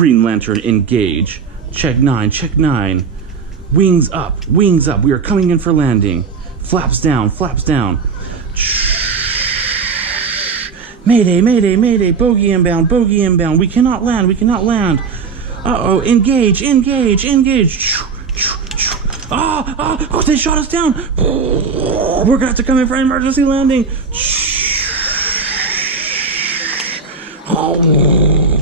Green Lantern, engage. Check 9, check 9. Wings up, wings up. We are coming in for landing. Flaps down, flaps down. Shh. Mayday, mayday, mayday. Bogey inbound, bogey inbound. We cannot land, we cannot land. Uh-oh, engage, engage, engage. Oh, they shot us down. We're going to have to come in for an emergency landing. Oh.